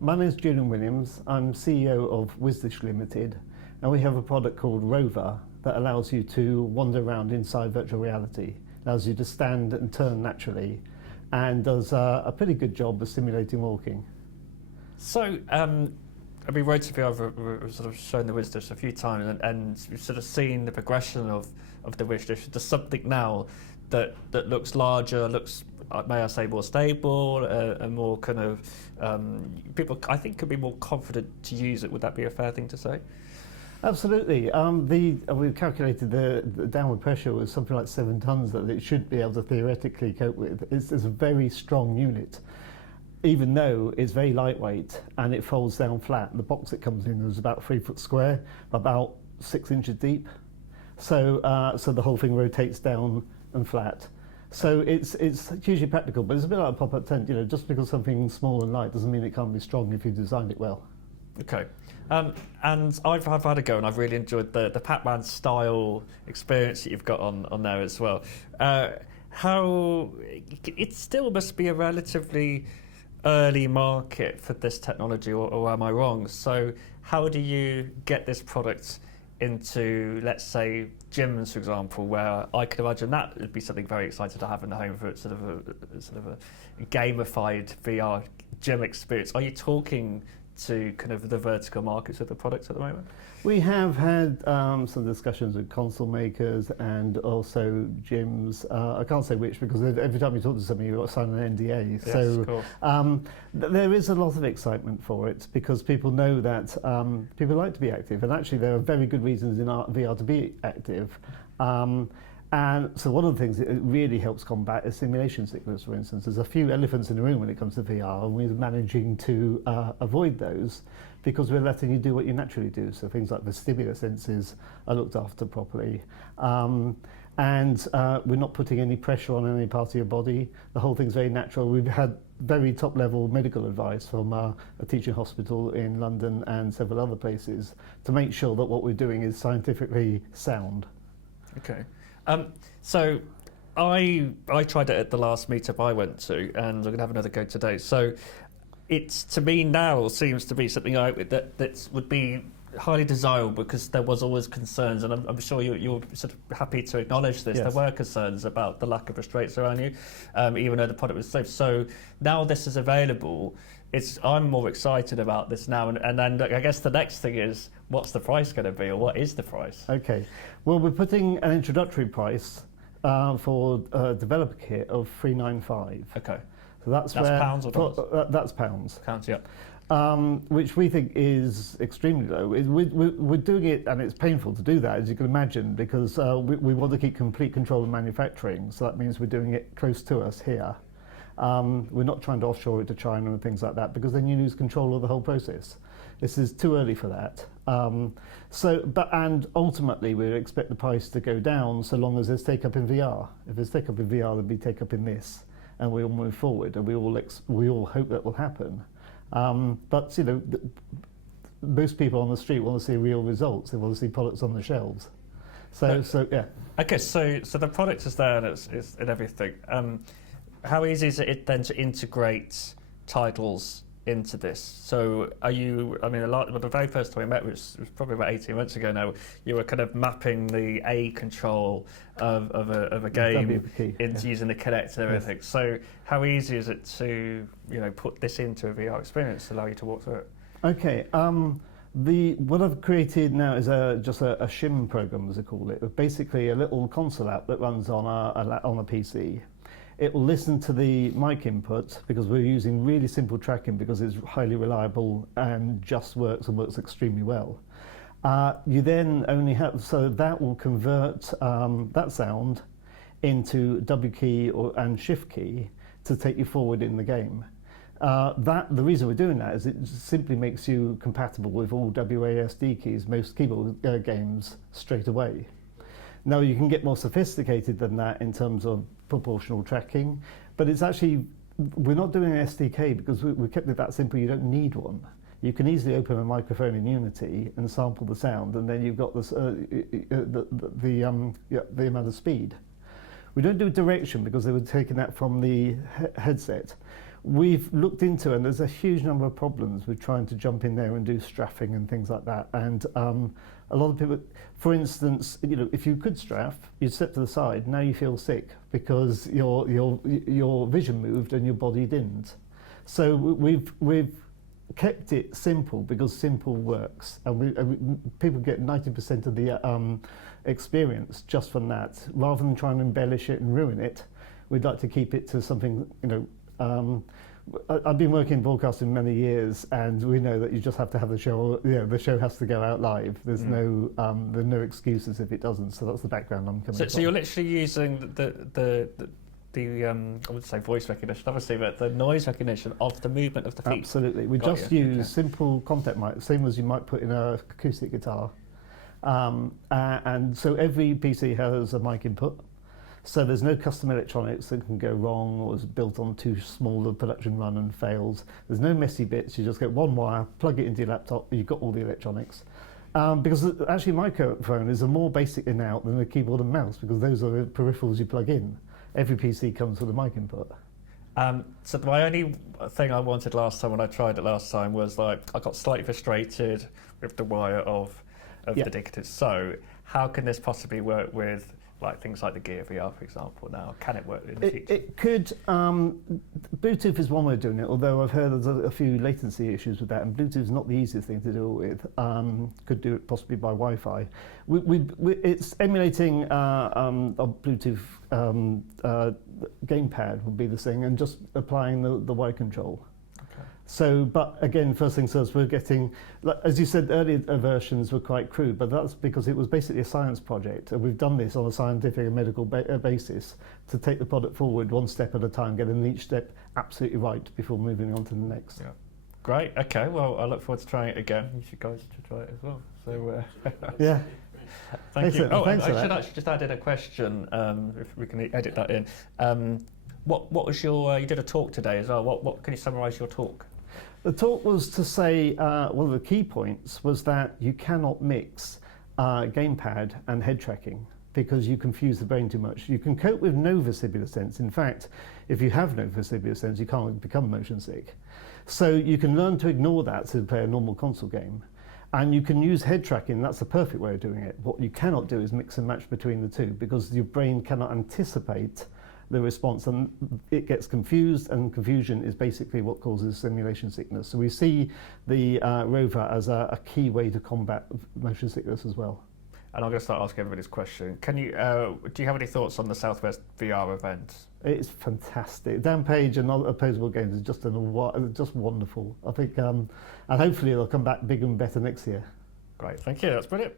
My name is Julian Williams. I'm CEO of WizDish Limited, and we have a product called ROVR that allows you to wander around inside virtual reality, allows you to stand and turn naturally, and does a pretty good job of simulating walking. So, I mean, Road to VR, we've sort of shown the WizDish a few times, and we've sort of seen the progression of the WizDish to something now that looks larger, looks, may I say, more stable, and more kind of, people, I think, could be more confident to use it. Would that be a fair thing to say? Absolutely. We've calculated the downward pressure was something like 7 tons that it should be able to theoretically cope with. It's a very strong unit, even though it's very lightweight and it folds down flat. The box it comes in is about 3 foot square, about 6 inches deep. So the whole thing rotates down and flat. So it's hugely practical, but it's a bit like a pop-up tent. You know, just because something's small and light doesn't mean it can't be strong if you designed it well. Okay. And I've had a go, and I've really enjoyed the Pac-Man style experience that you've got on there as well. How it still must be a relatively early market for this technology, or am I wrong? So how do you get this product into, let's say, gyms, for example, where I could imagine that would be something very exciting to have in the home for sort of a gamified VR gym experience? Are you talking to kind of the vertical markets of the products at the moment? We have had some discussions with console makers and also gyms. I can't say which, because every time you talk to somebody, you've got to sign an NDA. Yes, so there is a lot of excitement for it, because people know that people like to be active, and actually there are very good reasons in VR to be active. And so one of the things that it really helps combat is simulation sickness, for instance. There's a few elephants in the room when it comes to VR, and we're managing to avoid those because we're letting you do what you naturally do. So things like vestibular senses are looked after properly. And we're not putting any pressure on any part of your body. The whole thing's very natural. We've had very top-level medical advice from a teaching hospital in London and several other places to make sure that what we're doing is scientifically sound. Okay. So I tried it at the last meetup I went to, and I'm going to have another go today. So it's, to me now, seems to be something that would be highly desirable, because there was always concerns, and I'm sure you're sort of happy to acknowledge this. Yes. There were concerns about the lack of restraints around you, even though the product was safe. So now this is available. I'm more excited about this now, and then I guess the next thing is, what's the price going to be, or what is the price? Okay, well, we're putting an introductory price for a developer kit of $395. Okay, so that's pounds or dollars? That's pounds. Pounds, yeah. Which we think is extremely low. We're doing it, and it's painful to do that, as you can imagine, because we want to keep complete control of manufacturing. So that means we're doing it close to us here. We're not trying to offshore it to China and things like that, because then you lose control of the whole process. This is too early for that. And ultimately we expect the price to go down so long as there's take up in VR. If there's take up in VR, there'll be take up in this, and we'll move forward, and we all hope that will happen. But you know, most people on the street want to see real results. They want to see products on the shelves. So yeah. Okay, so the product is there, and it's and everything. How easy is it then to integrate titles into this? So are you, I mean, the very first time we met was probably about 18 months ago now, you were kind of mapping the A control of a game into using the Kinect and everything. Yes. So how easy is it to, you know, put this into a VR experience to allow you to walk through it? Okay. What I've created now is just a shim program, as I call it. Basically a little console app that runs on a PC. It will listen to the mic input, because we're using really simple tracking, because it's highly reliable and just works, and works extremely well. You then only have, so that will convert that sound into W key and Shift key to take you forward in the game. The reason we're doing that is it simply makes you compatible with all WASD keys, most keyboard games, straight away. Now you can get more sophisticated than that in terms of proportional tracking, but it's actually, we're not doing an SDK because we kept it that simple. You don't need one. You can easily open a microphone in Unity and sample the sound, and then you've got this, the amount of speed. We don't do direction because they were taking that from the headset. we've looked into, and there's a huge number of problems with trying to jump in there and do strafing and things like that. And a lot of people, for instance, if you could strafe, you'd step to the side. Now you feel sick because your vision moved and your body didn't. So we've kept it simple because simple works, and people get 90% of the experience just from that. Rather than trying to embellish it and ruin it, we'd like to keep it to something. I've been working in broadcasting many years, and we know that you just have to have the show. The show has to go out live. There's no excuses if it doesn't. So that's the background I'm coming from. So you're literally using the I would say voice recognition, obviously, but the noise recognition of the movement of the feet. Absolutely. We just use simple contact mic, same as you might put in an acoustic guitar. And so every PC has a mic input. So there's no custom electronics that can go wrong or is built on too small a production run and fails. There's no messy bits. You just get one wire, plug it into your laptop, you've got all the electronics. Because actually microphone is a more basic in-out than a keyboard and mouse, because those are the peripherals you plug in. Every PC comes with a mic input. So my only thing I wanted last time when I tried it last time was I got slightly frustrated with the wire of the Dictative. So how can this possibly work with things like the Gear VR, for example? Now, can it work in the future? It could. Bluetooth is one way of doing it, although I've heard there's a few latency issues with that, and Bluetooth is not the easiest thing to deal with. Could do it possibly by Wi-Fi. It's emulating a Bluetooth gamepad would be the thing, and just applying the wire control. So, but again, first things first, we're getting, as you said, earlier versions were quite crude, but that's because it was basically a science project. And we've done this on a scientific and medical basis to take the product forward one step at a time, getting each step absolutely right before moving on to the next. Yeah. Great. Okay. Well, I look forward to trying it again. You should guys should try it as well. So, yeah. Thank you. Oh, I should actually just add in a question, if we can edit that in. What was your, you did a talk today as well. What can you summarise your talk? The talk was to say, one of the key points was that you cannot mix gamepad and head tracking because you confuse the brain too much. You can cope with no vestibular sense. In fact, if you have no vestibular sense, you can't become motion sick. So you can learn to ignore that to play a normal console game. And you can use head tracking, that's the perfect way of doing it. What you cannot do is mix and match between the two because your brain cannot anticipate the response, and it gets confused, and confusion is basically what causes simulation sickness. So we see the ROVR as a key way to combat motion sickness as well. And I'm going to start asking everybody this question. Can you, do you have any thoughts on the SouthWest VR event? It's fantastic. Dan Page and Opposable Games is just wonderful. I think, and hopefully they'll come back bigger and better next year. Great, thank you. That's brilliant.